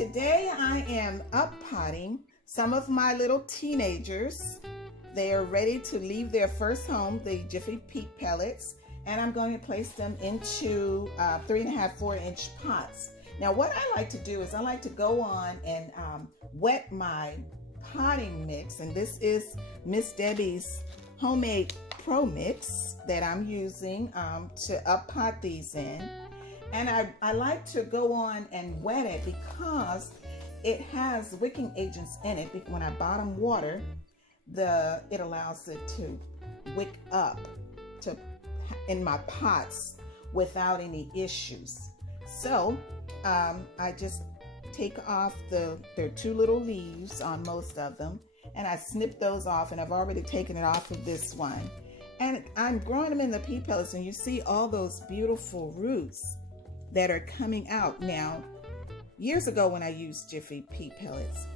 Today I am up potting some of my little teenagers. They are ready to leave their first home, the Jiffy peat pellets, and I'm going to place them into 3.5, 4-inch pots. Now what I like to do is I like to go on and wet my potting mix, and this is Miss Debbie's homemade pro mix that I'm using to up pot these in. And I like to go on and wet it because it has wicking agents in it. When I bottom water, it allows it to wick up in my pots without any issues. So I just take off there are 2 little leaves on most of them, and I snip those off, and I've already taken it off of this one. And I'm growing them in the peat pellets, and you see all those beautiful roots that are coming out. Now, years ago when I used Jiffy peat pellets,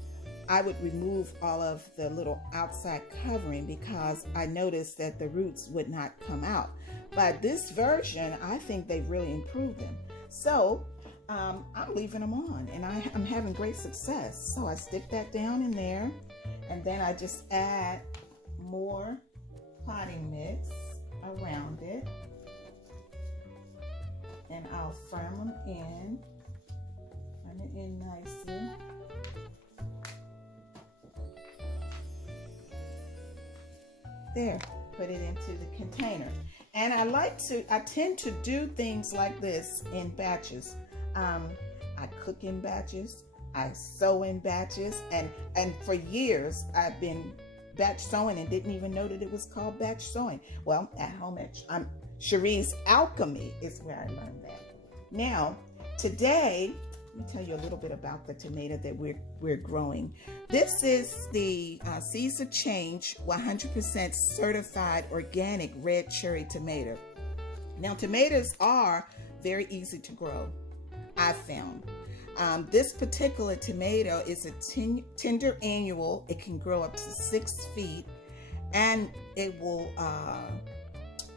I would remove all of the little outside covering because I noticed that the roots would not come out. But this version, I think they've really improved them. So I'm leaving them on, and I'm having great success. So I stick that down in there, and then I just add more potting mix around it, and I'll firm it in nicely. There, put it into the container. And I tend to do things like this in batches. I cook in batches, I sow in batches, and for years I've been batch sowing and didn't even know that it was called batch sowing. Well, at home at Cherie's Alchemy is where I learned that. Now, today, let me tell you a little bit about the tomato that we're growing. This is the Seeds of Change 100% certified organic red cherry tomato. Now, tomatoes are very easy to grow, I've found. This particular tomato is a tender annual. It can grow up to 6 feet, and it will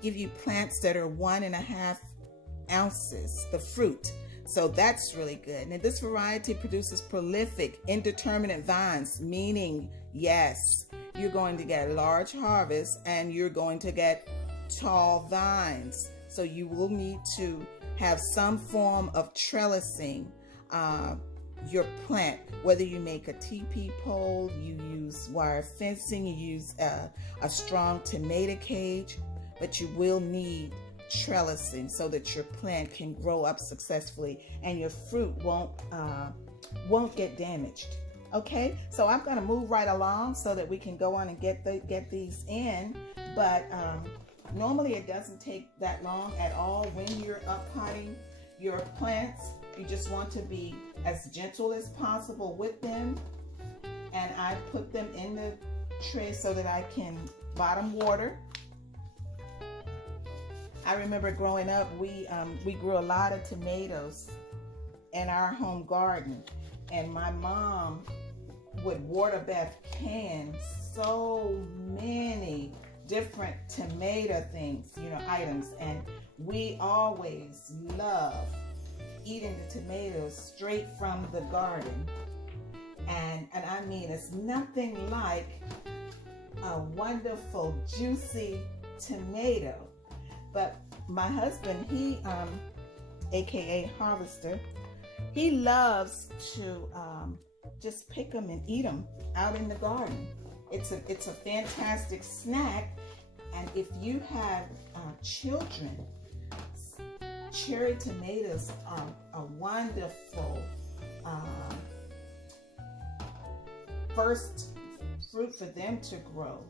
give you plants that are 1.5 ounces, the fruit. So that's really good. Now this variety produces prolific, indeterminate vines, meaning, yes, you're going to get a large harvest and you're going to get tall vines. So you will need to have some form of trellising your plant, whether you make a teepee pole, you use wire fencing, you use a strong tomato cage, but you will need trellising so that your plant can grow up successfully and your fruit won't get damaged. Okay, so I'm going to move right along so that we can go on and get these in. But normally it doesn't take that long at all when you're up potting your plants. You just want to be as gentle as possible with them, and I put them in the tray so that I can bottom water. I remember growing up, we grew a lot of tomatoes in our home garden, and my mom would water bath can so many different tomato things, items, and we always love eating the tomatoes straight from the garden. And I mean, it's nothing like a wonderful juicy tomato. But my husband, he aka Harvester, he loves to just pick them and eat them out in the garden. It's a fantastic snack, and if you have children, cherry tomatoes are a wonderful first fruit for them to grow.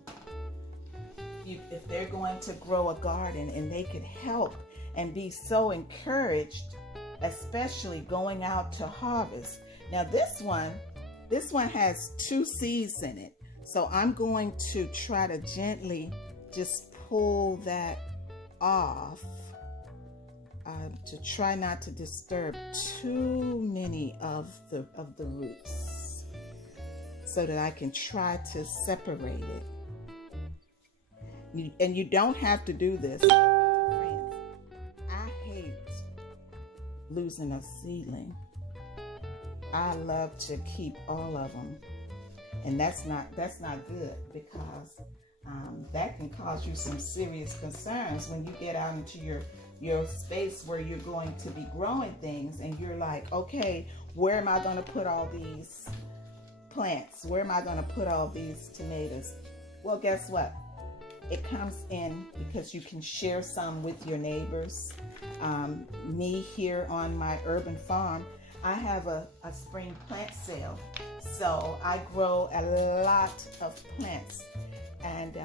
If they're going to grow a garden, and they could help and be so encouraged, especially going out to harvest. Now this one has 2 seeds in it, so I'm going to try to gently just pull that off to try not to disturb too many of the roots, so that I can try to separate it. And you don't have to do this. Friends, I hate losing a seedling. I love to keep all of them, and that's not good, because that can cause you some serious concerns when you get out into your space where you're going to be growing things, and you're like, okay, where am I going to put all these plants? Where am I going to put all these tomatoes? Well, guess what? It comes in because you can share some with your neighbors. Me here on my urban farm, I have a spring plant sale. So I grow a lot of plants, and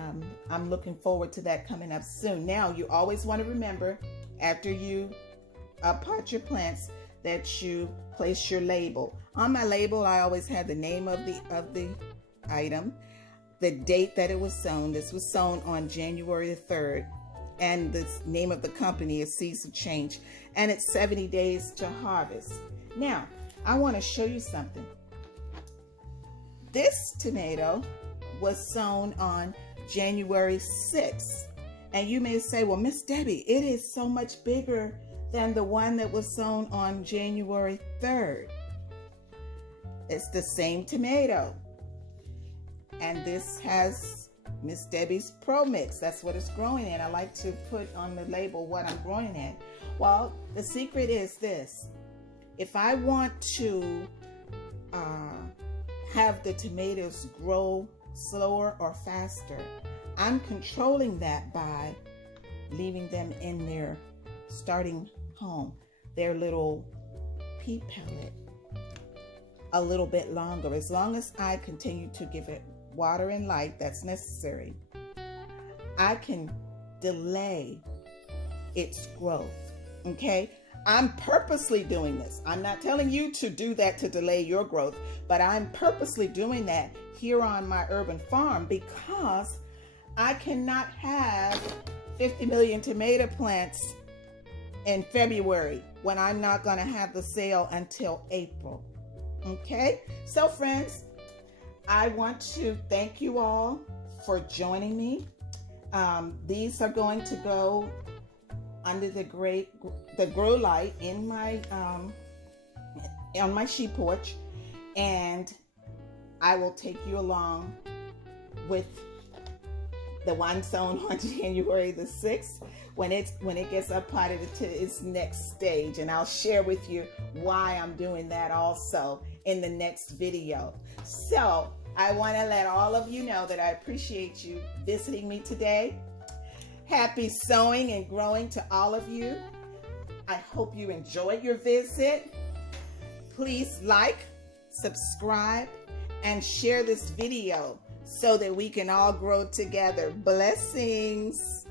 I'm looking forward to that coming up soon. Now, you always want to remember, after you pot your plants, that you place your label. On my label, I always have the name of the item, the date that it was sown. This was sown on January the 3rd, and the name of the company is Seeds of Change, and it's 70 days to harvest. Now, I want to show you something. This tomato was sown on January 6th, and you may say, well, Miss Debbie, it is so much bigger than the one that was sown on January 3rd. It's the same tomato. And this has Miss Debbie's Pro Mix. That's what it's growing in. I like to put on the label what I'm growing in. Well, the secret is this. If I want to have the tomatoes grow slower or faster, I'm controlling that by leaving them in their starting home, their little peat pellet, a little bit longer. As long as I continue to give it water and light that's necessary, I can delay its growth. Okay? I'm purposely doing this. I'm not telling you to do that to delay your growth, but I'm purposely doing that here on my urban farm, because I cannot have 50 million tomato plants in February when I'm not going to have the sale until April. Okay? So friends, I want to thank you all for joining me. These are going to go under the grow light in my on my sheep porch, and I will take you along with the one sown on January the 6th when it gets up potted to its next stage, and I'll share with you why I'm doing that also in the next video. So I want to let all of you know that I appreciate you visiting me today. Happy sowing and growing to all of you. I hope you enjoyed your visit. Please like, subscribe, and share this video so that we can all grow together. Blessings.